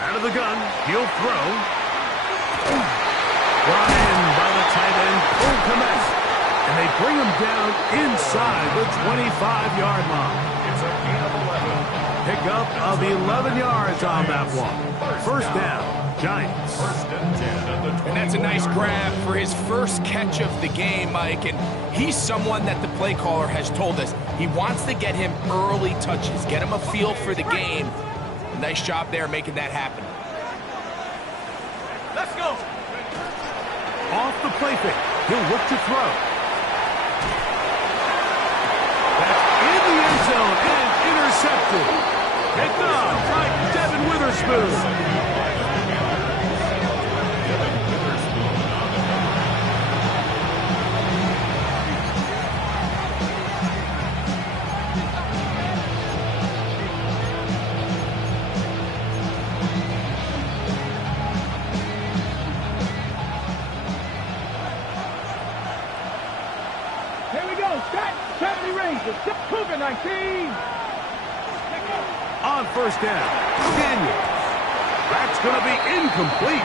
Out of the gun, he'll throw. Brought in by the tight end, Cole Kmet. And they bring him down inside the 25-yard line. It's a gain of 11. Pickup of 11 yards on that one. First down, Giants. First and 10 at the 20. And that's a nice grab for his first catch of the game, Mike. And he's someone that the play caller has told us he wants to get him early touches, get him a feel for the game. Nice job there making that happen. Let's go. Off the play fake, he'll look to throw. That's in the end zone and intercepted. Picked up by Devin Witherspoon. Cougar 19. On first down, Daniels. That's going to be incomplete.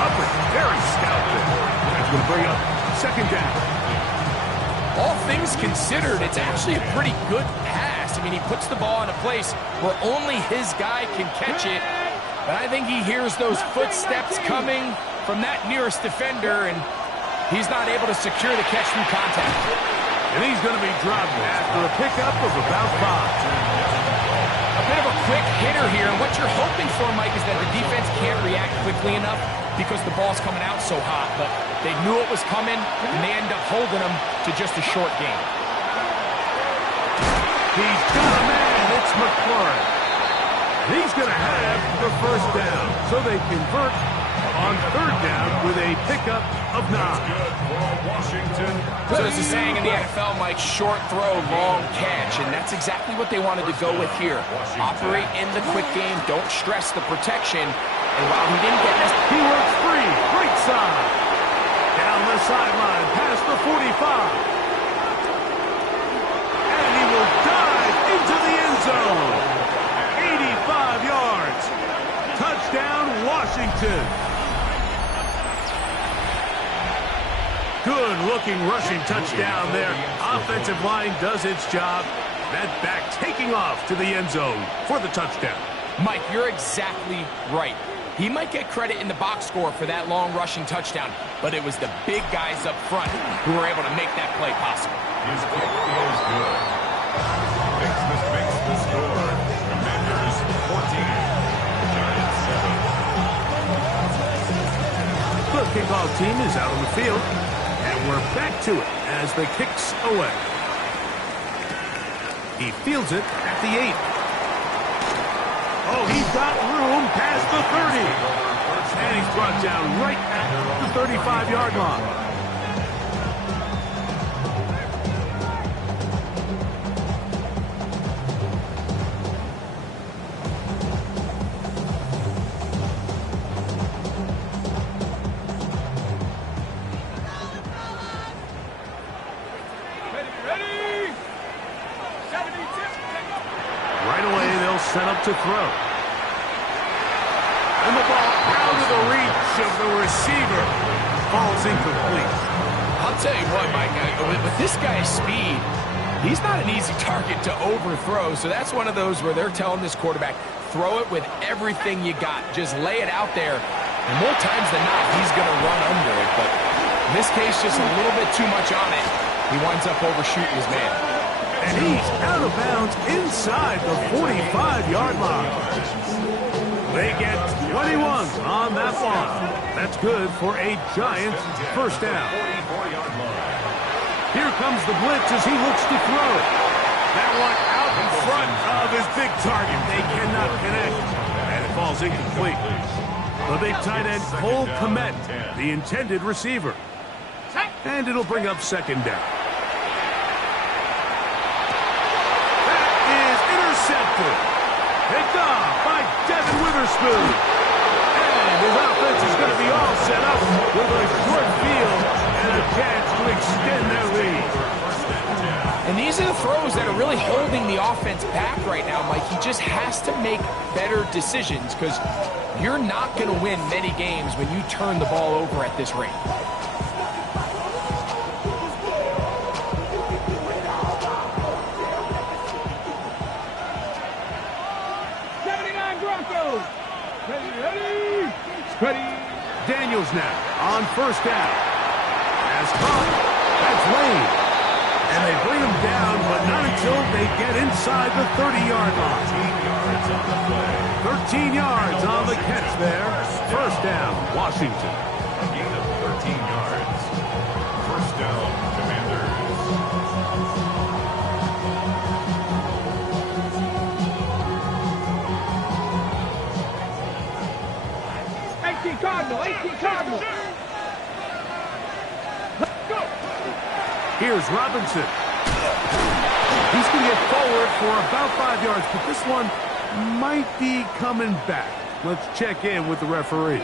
Upper, very stout there. That's going to bring up second down. All things considered, it's actually a pretty good pass. I mean, he puts the ball in a place where only his guy can catch it. But I think he hears those footsteps coming from that nearest defender, and he's not able to secure the catch through contact. And he's going to be dropped after a pickup of about 5. A bit of a quick hitter here, and what you're hoping for, Mike, is that the defense can't react quickly enough because the ball's coming out so hot. But they knew it was coming, and they end up holding them to just a short gain. He's got a man. It's McLaurin. He's going to have the first down, so they convert on third down with a pickup of 9. Good for Washington. So there's a saying in the NFL, Mike, short throw, long catch, and that's exactly what they wanted to go with here. Operate in the quick game, don't stress the protection, and while he didn't get this, He works free, right side. Down the sideline, past the 45. And he will dive into the end zone. 85 yards. Touchdown, Washington. Good-looking rushing touchdown there. Offensive line does its job. That back taking off to the end zone for the touchdown. Mike, you're exactly right. He might get credit in the box score for that long rushing touchdown, but it was the big guys up front who were able to make that play possible. His kick is good. Makes the score. Commanders 14. Giants 7. The kickoff team is out on the field. And we're back to it as the kick's away. He fields it at the 8. Oh, he's got room past the 30. And he's brought down right at the 35-yard line. Set up to throw. And the ball out of the reach of the receiver. Falls incomplete. I'll tell you what, Mike, with this guy's speed, he's not an easy target to overthrow. So that's one of those where they're telling this quarterback, throw it with everything you got. Just lay it out there. And more times than not, he's going to run under it. But in this case, just a little bit too much on it. He winds up overshooting his man. And he's out of bounds inside the 45-yard line. They get 21 on that one. That's good for a Giants first down. Here comes the blitz as he looks to throw. That one out in front of his big target. They cannot connect. And it falls incomplete. The big tight end, Cole Kmet, the intended receiver. And it'll bring up second down. Intercepted. Picked off by Devin Witherspoon. And his offense is going to be all set up with a short field and a chance to extend their lead. And these are the throws that are really really holding the offense back right now, Mike. He just has to make better decisions because you're not going to win many games when you turn the ball over at this rate. Daniels now on first down. Has caught. That's Lane. And they bring him down, but not until they get inside the 30-yard line. 13 yards on the catch there. First down, Washington. A gain of 13 yards. First down, Commanders. 18 Cardinal. Let's go. Here's Robinson. He's going to get forward for about 5 yards, but this one might be coming back. Let's check in with the referee.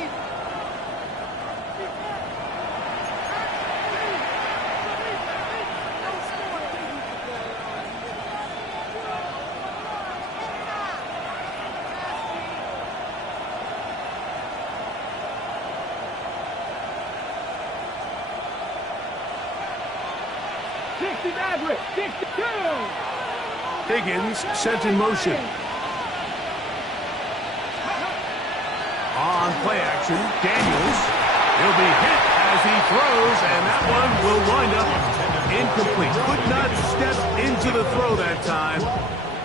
Higgins sent in motion. On play action, Daniels. He'll be hit as he throws, and that one will wind up incomplete. Could not step into the throw that time.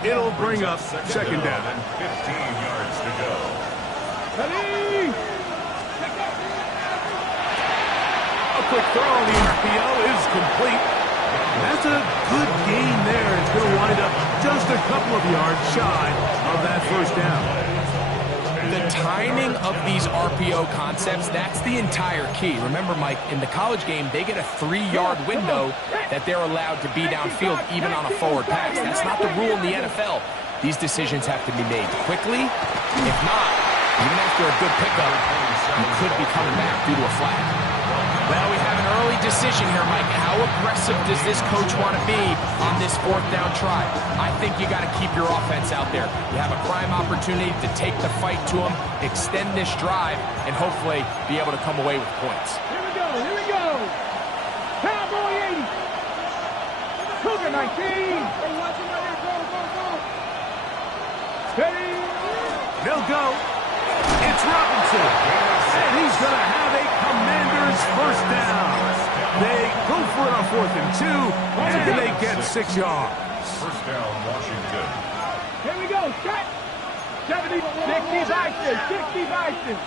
It'll bring up second down. 15 yards to go. A quick throw on the RPO is complete. That's a good gain there. It's going to wind up just a couple of yards shy of that first down. The timing of these RPO concepts, that's the entire key. Remember, Mike, in the college game, they get a 3-yard window that they're allowed to be downfield even on a forward pass. That's not the rule in the NFL. These decisions have to be made quickly. If not, even after a good pickup, you could be coming back due to a flag. Well, we have an early decision here, Mike. How aggressive does this coach want to be on this 4th down try? I think you got to keep your offense out there. You have a prime opportunity to take the fight to them, extend this drive, and hopefully be able to come away with points. Here we go. Cowboy 80. Cougar 19. Steady. They'll go. It's Robinson. And he's going to have a Commanders first down. They go for it on 4th and 2, and they get 6 yards. First down, Washington. Here we go. Cut. 70, 60 Bison. 60 Bison.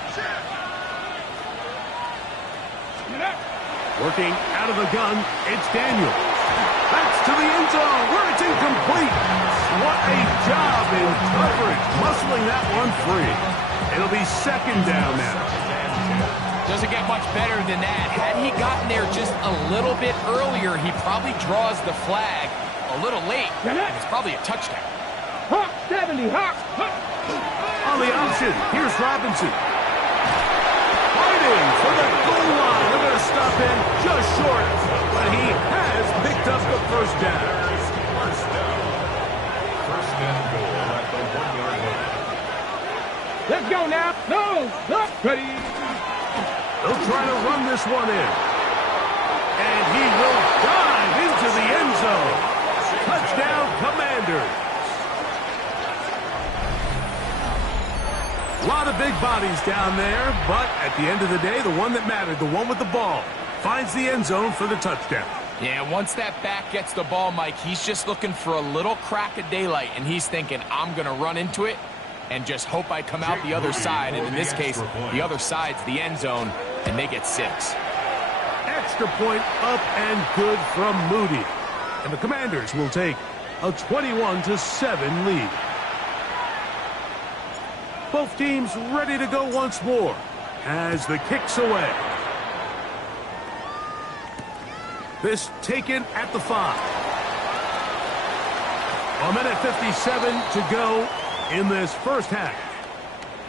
Working out of the gun, it's Daniels. That's to the end zone where it's incomplete. What a job in coverage, muscling that one free. It'll be second down now. Doesn't get much better than that. Had he gotten there just a little bit earlier, he probably draws the flag a little late. It's probably a touchdown. Hawk 70, Hawk. On the option, here's Robinson. Fighting for the goal line. They're going to stop him just short, but he has picked up the first down. First and goal at the 1-yard line. Let's go now. No. Ready. They'll try to run this one in. And he will dive into the end zone. Touchdown, Commanders. A lot of big bodies down there, but at the end of the day, the one that mattered, the one with the ball, finds the end zone for the touchdown. Yeah, once that back gets the ball, Mike, he's just looking for a little crack of daylight, and he's thinking, I'm going to run into it and just hope I come out the other side. And in this case, the other side's the end zone, and they get 6. Extra point up and good from Moody. And the Commanders will take a 21-7 lead. Both teams ready to go once more as the kick's away. This taken at the 5. A minute 57 to go in this first half.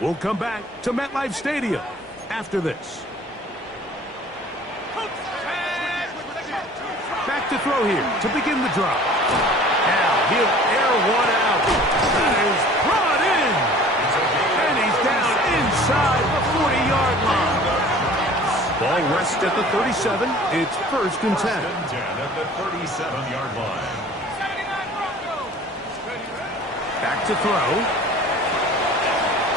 We'll come back to MetLife Stadium after this. Back to throw here to begin the drive. Now he'll air one out. That is brought in. And he's down inside the 40-yard line. Ball rests at the 37. It's 1st and 10. At the 37-yard line. Back to throw.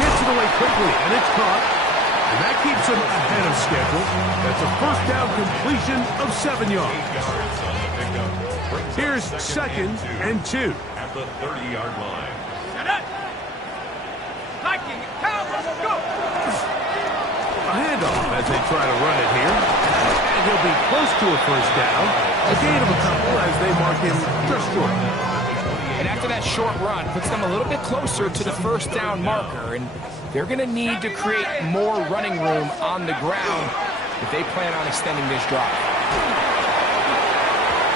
Gets it away quickly, and it's caught. And that keeps him ahead of schedule. That's a 1st down completion of 7 yards. Here's 2nd and 2. At the 30-yard line. A handoff as they try to run it here. And he'll be close to a 1st down. A gain of a couple as they mark him just short. And after that short run, puts them a little bit closer to the 1st down marker. And they're going to need to create more running room on the ground if they plan on extending this drive.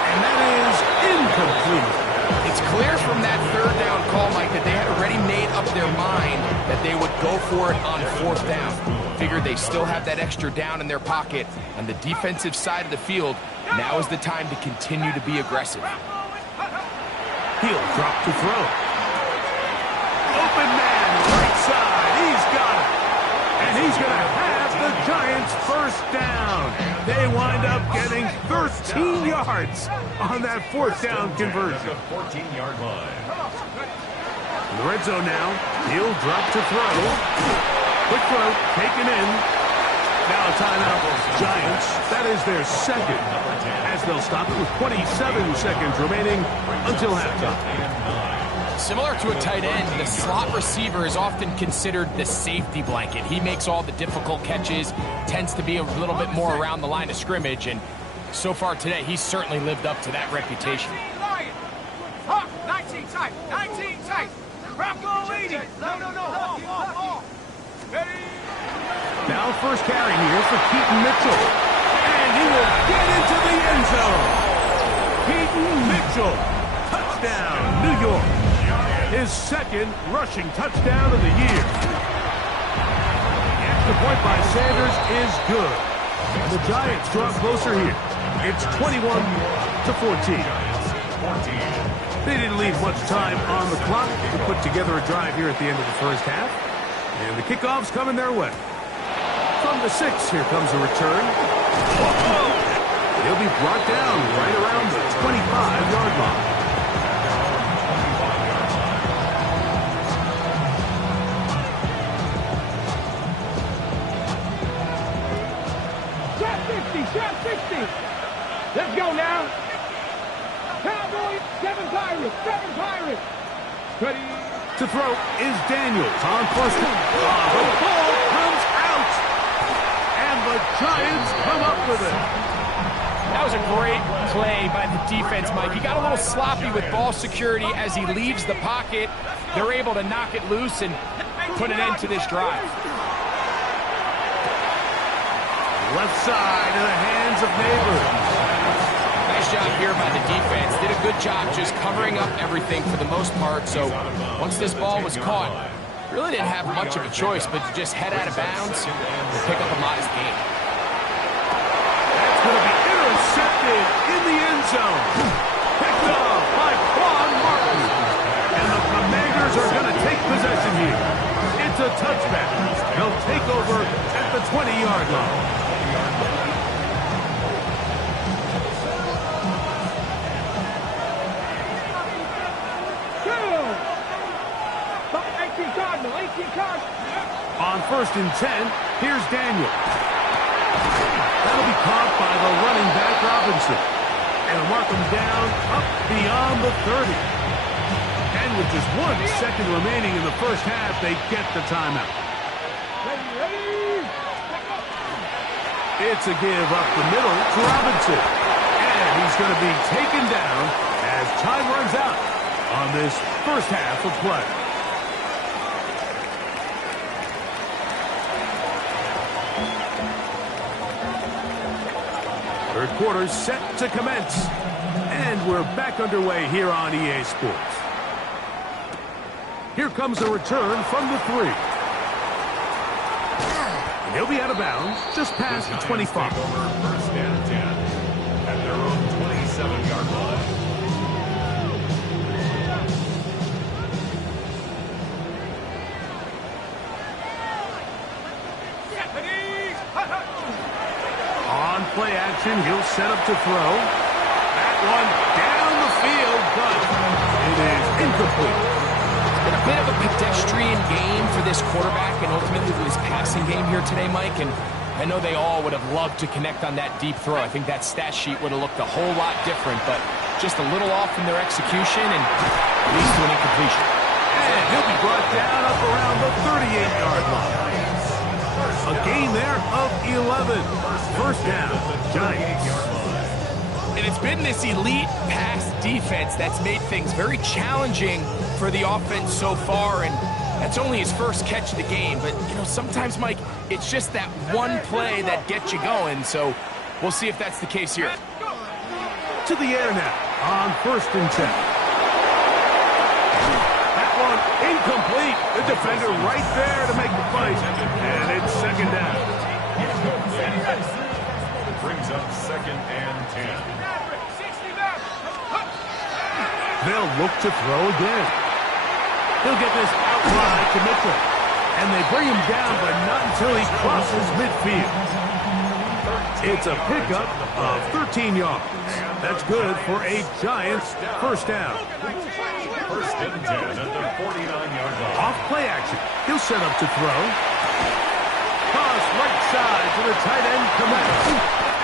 And that is incomplete. It's clear from that 3rd down call, Mike, that they had already made up their mind that they would go for it on 4th down. Figured they still have that extra down in their pocket on the defensive side of the field. Now is the time to continue to be aggressive. He'll drop to throw. Open man, right side. He's got it. And he's going to have the Giants 1st down. They wind up getting 13 yards on that 4th down conversion. At the 14-yard line. In the red zone now. He'll drop to throw. Quick throw, taken in. Now a timeout, Giants. That is their 2nd, as they'll stop it with 27 seconds remaining until halftime. Similar to a tight end, the slot receiver is often considered the safety blanket. He makes all the difficult catches, tends to be a little bit more around the line of scrimmage, and so far today, he's certainly lived up to that reputation. 19 tight, 19 tight. Rocco leading. No. Now 1st carry here for Keaton Mitchell. And he will get into the end zone. Keaton Mitchell. Touchdown, New York. His 2nd rushing touchdown of the year. The extra point by Sanders is good. And the Giants draw closer here. It's 21-14. They didn't leave much time on the clock to put together a drive here at the end of the 1st half. And the kickoff's coming their way. From the 6, here comes a return. He'll be brought down right around the 25-yard line. Shot 60. Let's go now. Cowboys, 7 Pirates. Ready. To throw is Daniels on 1st. The ball comes out. And the Giants come up with it. That was a great play by the defense, Mike. He got a little sloppy with ball security as he leaves the pocket. They're able to knock it loose and put an end to this drive. Left side in the hands of Neighbors. Nice job here by the defense. Did a good job just covering up everything for the most part. So once this ball was caught, really didn't have much of a choice but to just head out of bounds and pick up a modest gain. That's going to be intercepted in the end zone. Picked up by Quan Martin. And the Commanders are going to take possession here. It's a touchback. They'll take over at the 20-yard line. On 1st and 10, here's Daniel. That'll be caught by the running back Robinson. And mark him down up beyond the 30. And with just 1 second remaining in the 1st half, they get the timeout. It's a give up the middle to Robinson. And he's going to be taken down as time runs out on this 1st half of play. 3rd quarter set to commence. And we're back underway here on EA Sports. Here comes a return from the 3. And he'll be out of bounds just past the 25. 1st and 10 at their own 27-yard line. On play action, he'll set up to throw. That one down the field, but it is incomplete. It's been a bit of a pedestrian game for this quarterback and ultimately for his passing game here today, Mike. And I know they all would have loved to connect on that deep throw. I think that stat sheet would have looked a whole lot different, but just a little off in their execution and leads to an incompletion. And he'll be brought down up around the 38-yard line. A gain there of 11. First down, Giants. And it's been this elite pass defense that's made things very challenging for the offense so far, and that's only his first catch of the game. But, you know, sometimes, Mike, it's just that one play that gets you going, so we'll see if that's the case here. To the air now on 1st and 10. That one incomplete. The defender right there to make the fight, and it's 2nd down. Brings up 2nd and 10. They'll look to throw again. He'll get this out wide to Mitchell. And they bring him down, but not until he crosses midfield. It's a pickup of 13 yards. That's good for a Giants first down. 1st and 10 at the 49-yard line. Off play action. He'll set up to throw. Cross right side to the tight end, Komet.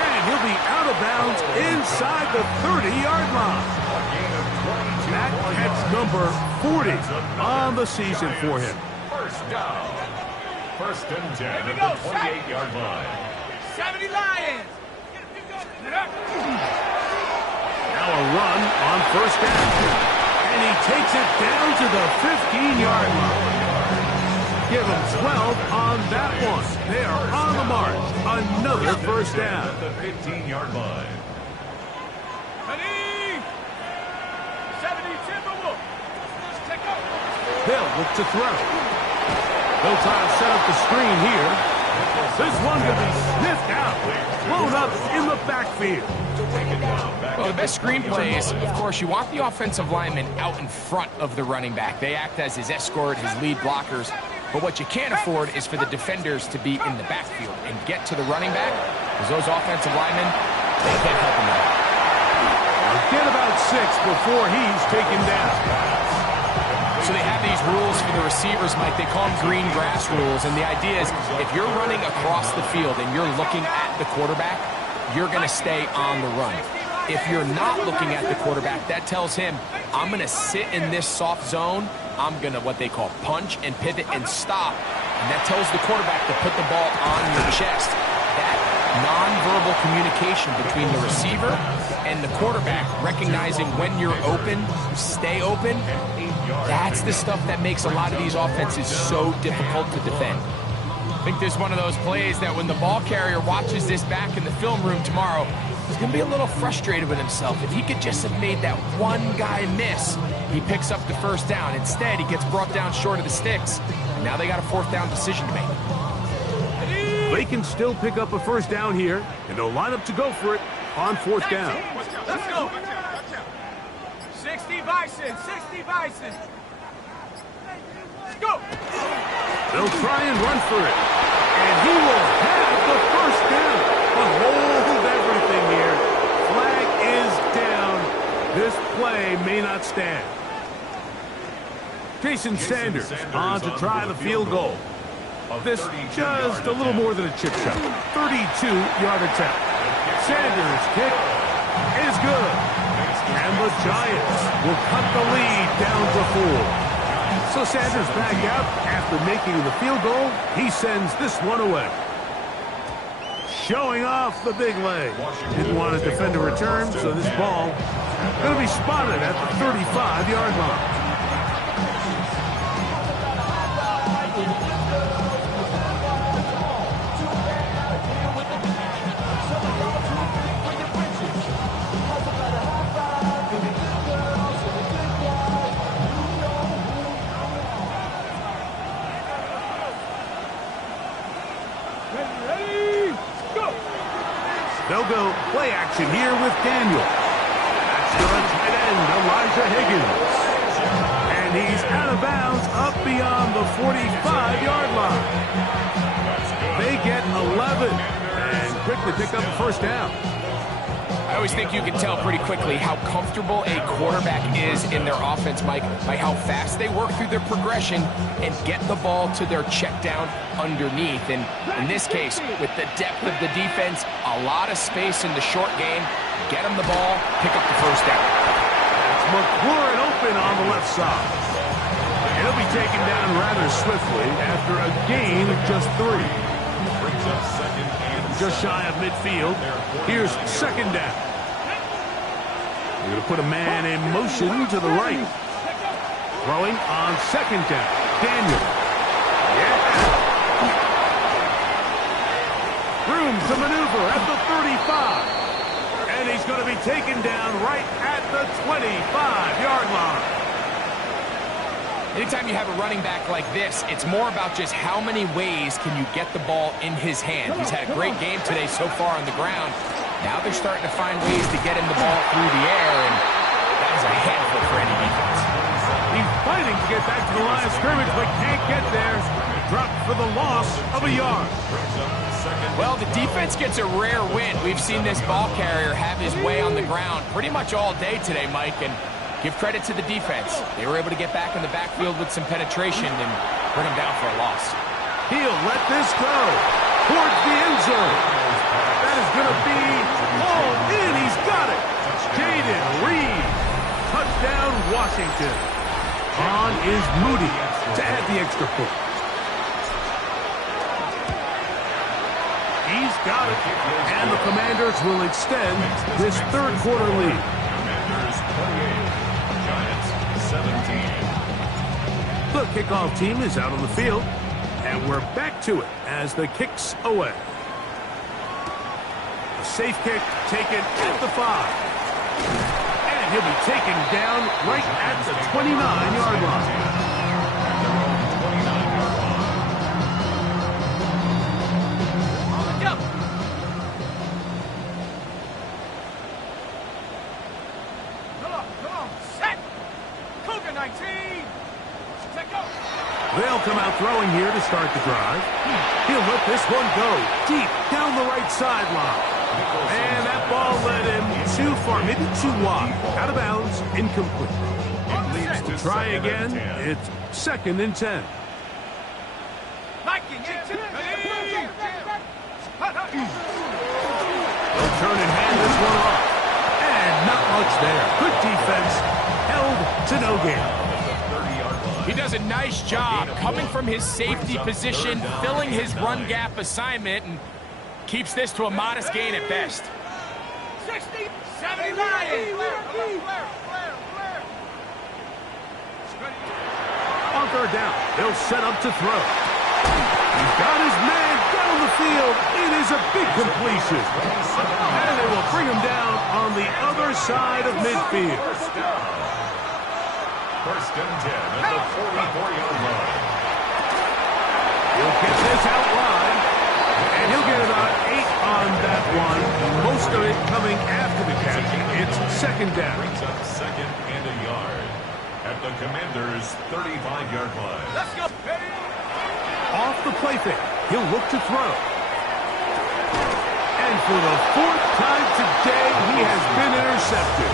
And he'll be out of bounds inside the 30-yard line. That catch number 40 on the season for him. First down. 1st and 10 at the 28-yard line. 70 Lions. Now a run on 1st down. And he takes it down to the 15-yard line. Give him 12 on that one. They are on the march. Another first down. At the 15-yard line. They'll look to throw. They'll try to set up the screen here. This one could be sniffed out. Blown up in the backfield. Well, the best screenplay is, of course, you want the offensive lineman out in front of the running back. They act as his escort, his lead blockers. But what you can't afford is for the defenders to be in the backfield and get to the running back, because those offensive linemen, they can't help him out. Get about 6 before he's taken down. So they have these rules for the receivers, Mike. They call them green grass rules. And the idea is if you're running across the field and you're looking at the quarterback, you're going to stay on the run. If you're not looking at the quarterback, that tells him, I'm going to sit in this soft zone. I'm going to what they call punch and pivot and stop. And that tells the quarterback to put the ball on your chest. That nonverbal communication between the receiver and the quarterback, recognizing when you're open, stay open, that's the stuff that makes a lot of these offenses so difficult to defend. I think there's one of those plays that when the ball carrier watches this back in the film room tomorrow, he's going to be a little frustrated with himself. If he could just have made that one guy miss, he picks up the first down. Instead, he gets brought down short of the sticks. And now they got a 4th down decision to make. They can still pick up a first down here, and they'll line up to go for it on 4th down. Let's go. 60 Bison. 60 Bison. Go. They'll try and run for it. And he will have the first down. But hold everything here. Flag is down. This play may not stand. Jason Sanders on to try the field goal. This just a little more than a chip shot. 32-yard attempt. Sanders' kick is good. And the Giants will cut the lead down to 4. So Sanders back out after making the field goal. He sends this one away. Showing off the big leg. Didn't want to defend a return, so this ball going to be spotted at the 35-yard line. They'll go play action here with Daniel. That's to the tight end, Elijah Higgins. And he's out of bounds up beyond the 45-yard line. They get 11 and quickly pick up a first down. I always think you can tell pretty quickly how comfortable a quarterback is in their offense, Mike, by how fast they work through their progression and get the ball to their check down underneath. And in this case, with the depth of the defense, a lot of space in the short game, get them the ball, pick up the first down. It's McLaurin open on the left side. He'll be taken down rather swiftly after a gain of just 3. Brings up second and Just shy of midfield. Here's second down. We're going to put a man in motion to the right. Throwing on second down. Daniel. Yeah. Room to maneuver at the 35. And he's going to be taken down right at the 25-yard line. Anytime you have a running back like this, it's more about just how many ways can you get the ball in his hand. He's had a great game today so far on the ground. Now they're starting to find ways to get him the ball through the air, and that is a handful for any defense. He's fighting to get back to the line of scrimmage, but can't get there. Dropped for the loss of a yard. Well, the defense gets a rare win. We've seen this ball carrier have his way on the ground pretty much all day today, Mike, and give credit to the defense. They were able to get back in the backfield with some penetration and bring them down for a loss. He'll let this go towards the end zone. That is going to be all in. He's got it. Jaden Reed. Touchdown, Washington. On is Moody to add the extra point. He's got it. And the Commanders will extend this third quarter lead. Commanders 28. Giants 17. The kickoff team is out on the field, and we're back to it as the kick's away. A safe kick taken at the 5. And he'll be taken down right at the 29-yard line. They'll come out throwing here to start the drive. He'll let this one go deep down the right sideline. And that ball led him too far, maybe too wide. Out of bounds, incomplete. To try again, it's 2nd and 10. They'll turn and hand this one off. And not much there. Good defense, held to no gain. He does a nice job coming from his safety position, filling his run gap assignment, and keeps this to a modest gain at best. 60, 79. On third down, they'll set up to throw. He's got his man down the field. It is a big completion. And they will bring him down on the other side of midfield. 1st and 10 at the 44-yard line. He'll get this out wide, and he'll get about 8 on that one. Most of it coming after the catch. It's 2nd down. Brings up 2nd and a yard at the Commanders' 35-yard line. Let's go. Off the play fake, he'll look to throw. And for the 4th time today, he has been intercepted.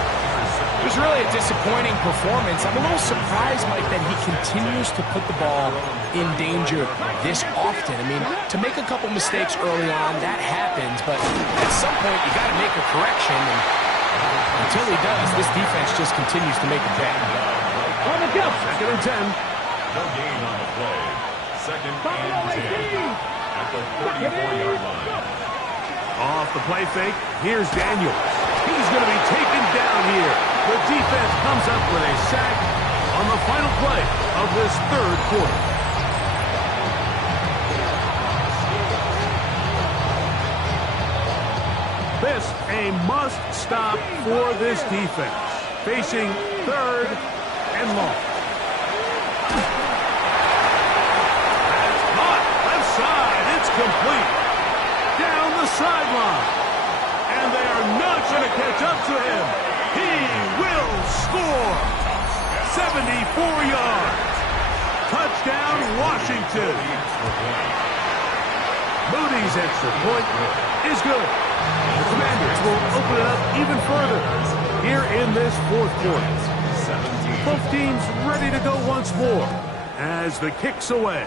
It was really a disappointing performance. I'm a little surprised, Mike, that he continues to put the ball in danger this often. I mean, to make a couple mistakes early on, that happens, but at some point, you got to make a correction, and until he does, this defense just continues to make a pay. On the go. 2nd and 10. No gain on the play. 2nd and 10 at the 34-yard line. Off the play fake, here's Daniel. He's going to be taken down here. The defense comes up with a sack on the final play of this third quarter. This a must-stop for this defense. Facing 3rd and long. That's caught. Left side. It's complete. Down the sideline. And they are not going to catch up to him. He will score. 74 yards. Touchdown, Washington. Moody's extra point is good. The Commanders will open it up even further here in this fourth quarter. Both teams ready to go once more as the kick's away.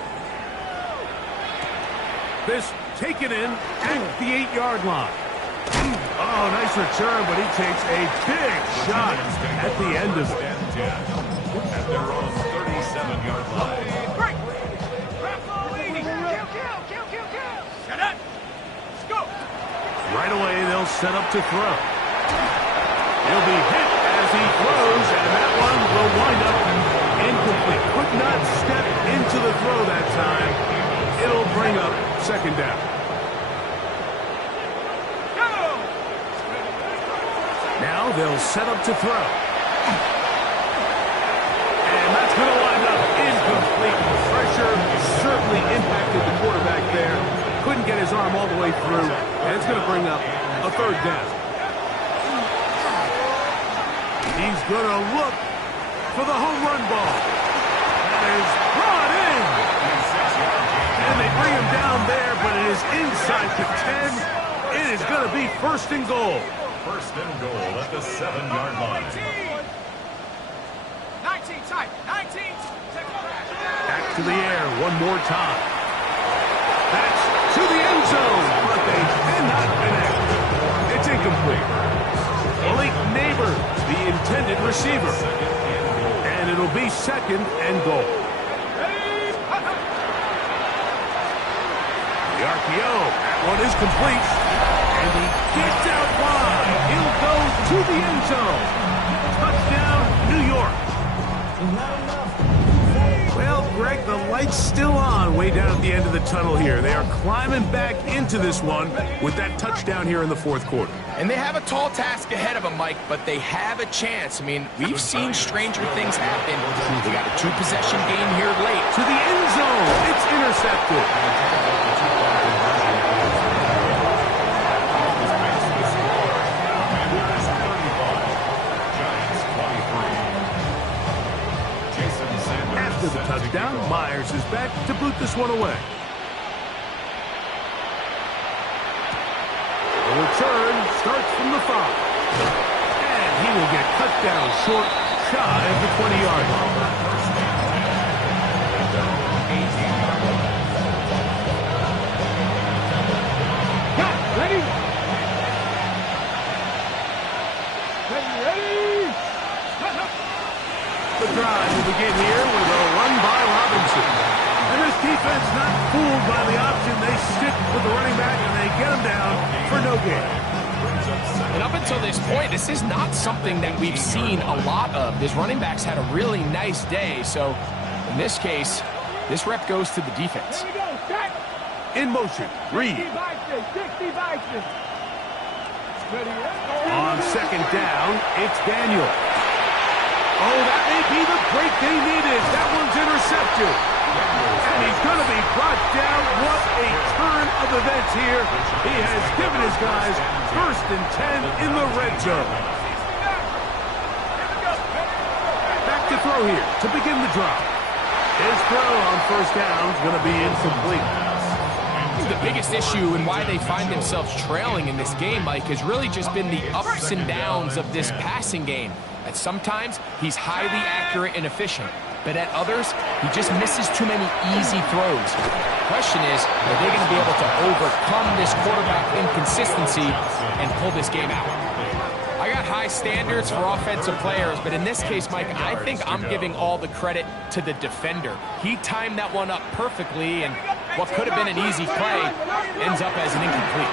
This taken in at the 8-yard line. Oh, nice return, but he takes a big shot at the end of it. At their own 37-yard line. Right away, they'll set up to throw. He'll be hit as he throws, and that one will wind up incomplete. Could not step into the throw that time. It'll bring up second down. Now they'll set up to throw. And that's going to wind up incomplete. Pressure certainly impacted the quarterback there. Couldn't get his arm all the way through, and it's going to bring up a third down. He's going to look for the home run ball. That is brought in. And they bring him down there, but it is inside the 10. It is going to be first and goal. First and goal at the 7-yard line. 19, tight. 19. Back to the air one more time. That's to the end zone, but they cannot connect. It's incomplete. Malik Neighbors, the intended receiver. And it'll be second and goal. The RPO, that one is complete. And he gets out wide. He'll go to the end zone. Touchdown, New York. Well, Greg, the light's still on way down at the end of the tunnel here. They are climbing back into this one with that touchdown here in the fourth quarter. And they have a tall task ahead of them, Mike, but they have a chance. I mean, we've seen stranger things happen. They got a 2-possession game here late. To the end zone. It's intercepted. After the touchdown, Myers is back to boot this one away. The return starts from the 5. And he will get cut down short, shy of the 20-yard line. Ready? Ready? The drive will begin here with a run by Robinson. And this defense not fooled by the option. They stick with the running back and they get him down for no gain. And up until this point, this is not something that we've seen a lot of. This running back's had a really nice day. So in this case, this rep goes to the defense. Here we go. Set. In motion, Reed. 60 Bison. Ready? On second down, it's Daniel. Oh, that may be the break they needed. That one's intercepted. And he's going to be brought down. What a turn of events here. He has given his guys first and 10 in the red zone. Back to throw here to begin the drive. His throw on first down is going to be incomplete. The biggest issue and why they find themselves trailing in this game, Mike, has really just been the ups and downs of this passing game. At sometimes, he's highly accurate and efficient, but at others, he just misses too many easy throws. The question is, are they going to be able to overcome this quarterback inconsistency and pull this game out? I got high standards for offensive players, but in this case, Mike, I think I'm giving all the credit to the defender. He timed that one up perfectly, and what could have been an easy play ends up as an incomplete.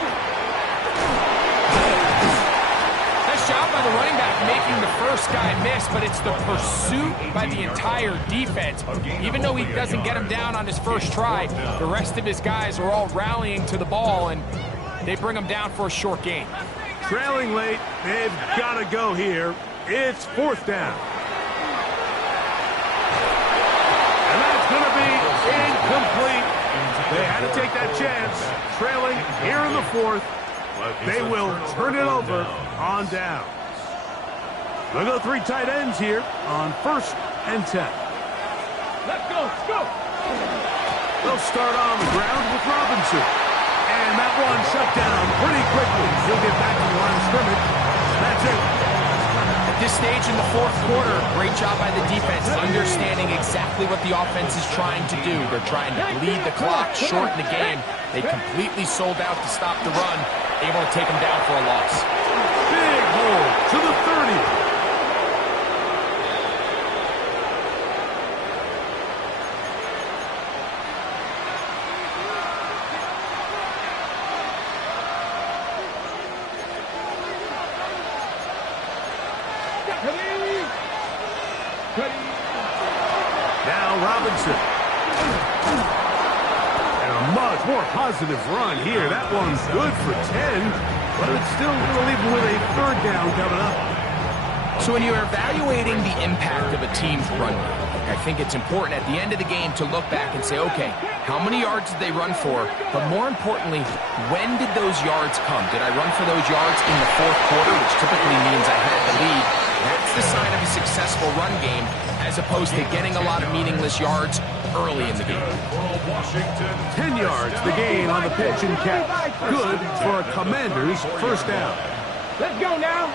Nice job by the running back making the first guy miss, but it's the pursuit by the entire defense. Even though he doesn't get him down on his first try, the rest of his guys are all rallying to the ball, and they bring him down for a short gain. Trailing late, they've got to go here. It's fourth down. And that's going to be incomplete. They had to take that chance. Trailing here in the fourth. They will turn it over on down. They'll go 3 tight ends here on first and 10. Let's go. They'll start on the ground with Robinson. And that one shut down pretty quickly. He'll get back to the line of scrimmage. That's it. At this stage in the fourth quarter, great job by the defense, understanding exactly what the offense is trying to do. They're trying to bleed the clock, shorten the game. They completely sold out to stop the run, able to take them down for a loss. Big hole to the 30. Now Robinson. And a much more positive run here. That one's good for 10, but it's still going to leave him with a third down coming up. So when you're evaluating the impact of a team's run game, I think it's important at the end of the game to look back and say, okay, how many yards did they run for? But more importantly, when did those yards come? Did I run for those yards in the fourth quarter, which typically means I had the lead? That's the sign of a successful run game, as opposed to getting a lot of meaningless yards early in the game. 10 yards, the gain on the pitch and catch. Good for a Commander's first down. Let's go now.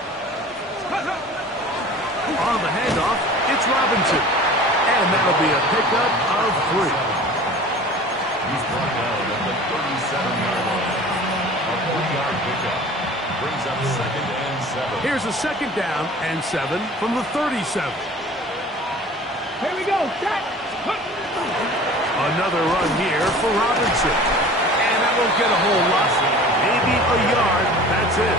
On the handoff, it's Robinson. And that'll be a pickup of 3. He's brought down at the 37-yard line. A 3-yard pickup brings up 2nd and 7. Here's a 2nd down and 7 from the 37. Here we go. Set. Another run here for Robinson. And that won't get a whole lot. Maybe a yard. That's it.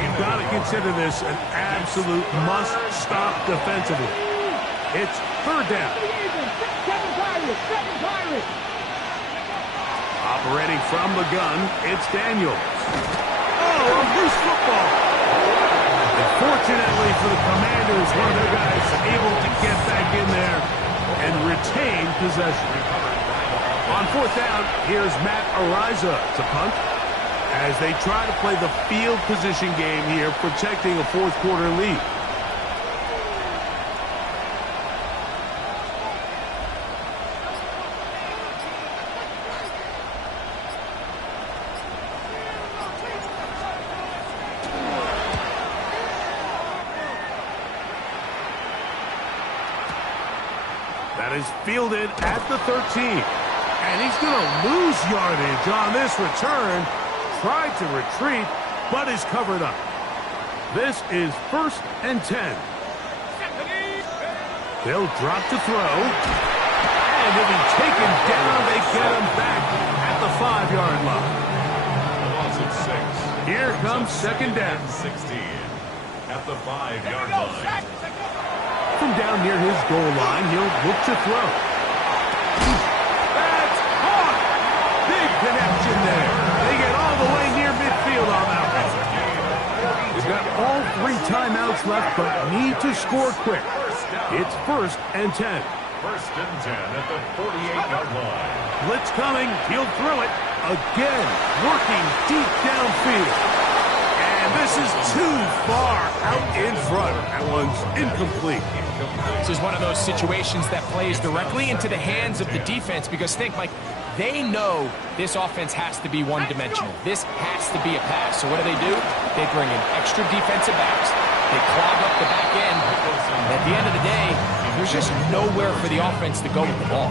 You've got to consider this an absolute must-stop defensively. It's 3rd down. Second pirate. Operating from the gun, it's Daniels. Oh, a loose football. And fortunately for the Commanders, one of their guys able to get back in there and retain possession. On 4th down, here's Matt Araiza to punt as they try to play the field position game here, protecting a fourth quarter lead. That is fielded at the 13. And he's going to lose yardage on this return. Tried to retreat, but is covered up. This is 1st and 10. They'll drop to throw. And he'll be taken down. They get him back at the 5-yard line. Loss of 6. Here comes 2nd down. 16 at the 5-yard line. From down near his goal line, he'll look to throw. That's caught! Big connection there. They get all the way near midfield on that one. They've got all 3 timeouts left, but need to score quick. It's 1st and 10. 1st and 10 at the 48-yard line. Blitz coming. He'll throw it. Again, working deep downfield. And this is too far out in front. That one's incomplete. This is one of those situations that plays directly into the hands of the defense, because think, Mike, they know this offense has to be one-dimensional. This has to be a pass. So what do? They bring in extra defensive backs. They clog up the back end. And at the end of the day, there's just nowhere for the offense to go with the ball.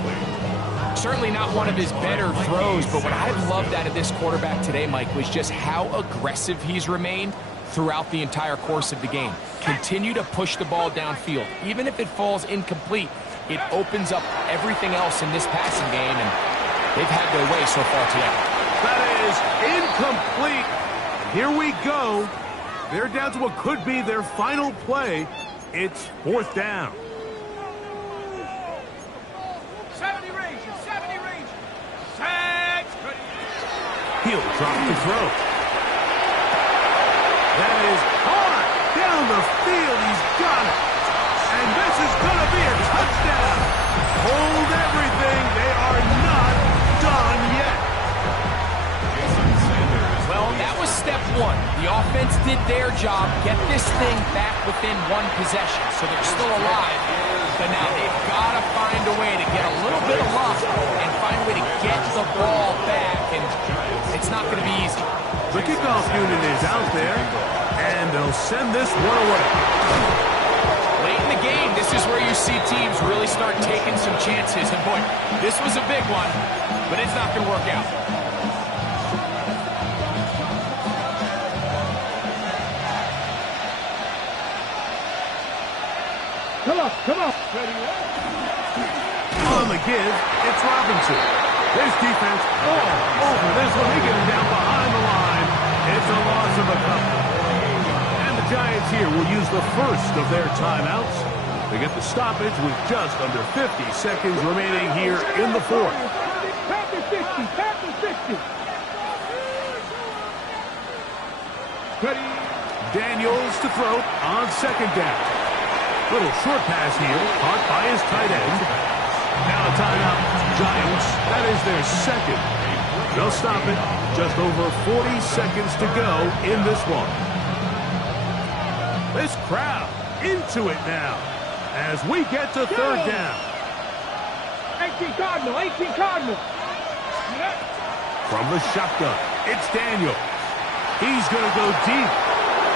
Certainly not one of his better throws, but what I've loved out of this quarterback today, Mike, was just how aggressive he's remained throughout the entire course of the game. Continue to push the ball downfield. Even if it falls incomplete, it opens up everything else in this passing game, and they've had their way so far today. That is incomplete. Here we go. They're down to what could be their final play. It's 4th down. 70 range. Set. He'll drop the throw. That is hard down the field. He's got it. And this is going to be a touchdown. Hold everything. They are not done yet. Well, that was step 1. The offense did their job, get this thing back within 1 possession, so they're still alive. But now they've got to find a way to get a little bit of luck and find a way get the ball back, and it's not going to be easy. The kickoff unit is out there, and they'll send this one away. Late in the game, this is where you see teams really start taking some chances. And boy, this was a big one, but it's not going to work out. Come on, come on. On the give, it's Robinson. This defense all over this one. They get him down behind the line. It's a loss of a couple. And the Giants here will use the first of their timeouts. They get the stoppage with just under 50 seconds remaining here in the fourth. Packers 60, Packers 60. Ready. Daniels to throw on second down. Little short pass here, caught by his tight end. Now a timeout, Giants. That is their second. They'll stop it. Just over 40 seconds to go in this one. This crowd into it now as we get to third down. 18 Cardinal, 18 Cardinal. From the shotgun, it's Daniel. He's going to go deep,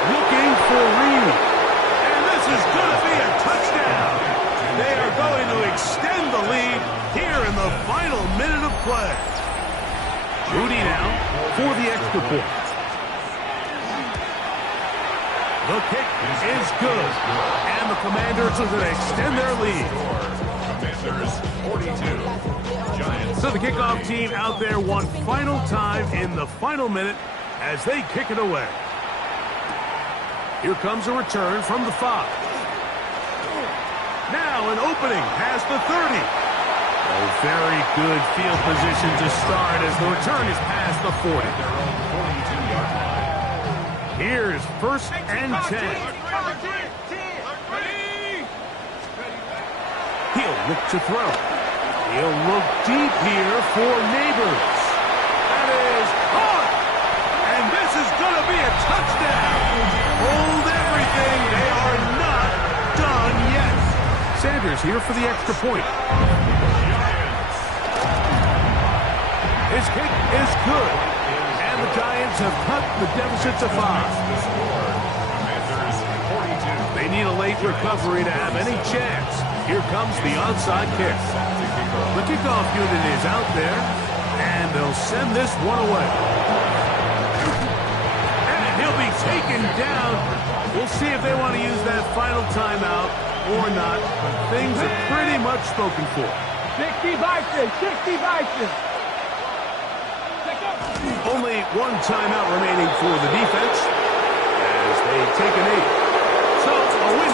looking for Reed. And this is going to be a touchdown. They are going to extend the lead here in the final minute of play. Rudy now for the extra point. The kick is good. And the Commanders are going to extend their lead. Commanders 42. Giants. So the kickoff team out there one final time in the final minute as they kick it away. Here comes a return from the 5. Now an opening past the 30. Oh, very good field position to start as the return is past the 40. Their own 42-yard line. Here's first and 10. He'll look to throw. He'll look deep here for Neighbors. That is caught. And this is going to be a touchdown. Hold everything. They are not done yet. Sanders here for the extra point. His kick is good. And the Giants have cut the deficit to 5. Commanders 42. They need a late recovery to have any chance. Here comes the onside kick. The kickoff unit is out there, and they'll send this one away. And he'll be taken down. We'll see if they want to use that final timeout or not. Things are pretty much spoken for. 60 Bison, 60 Bison. Only one timeout remaining for the defense as they take a knee.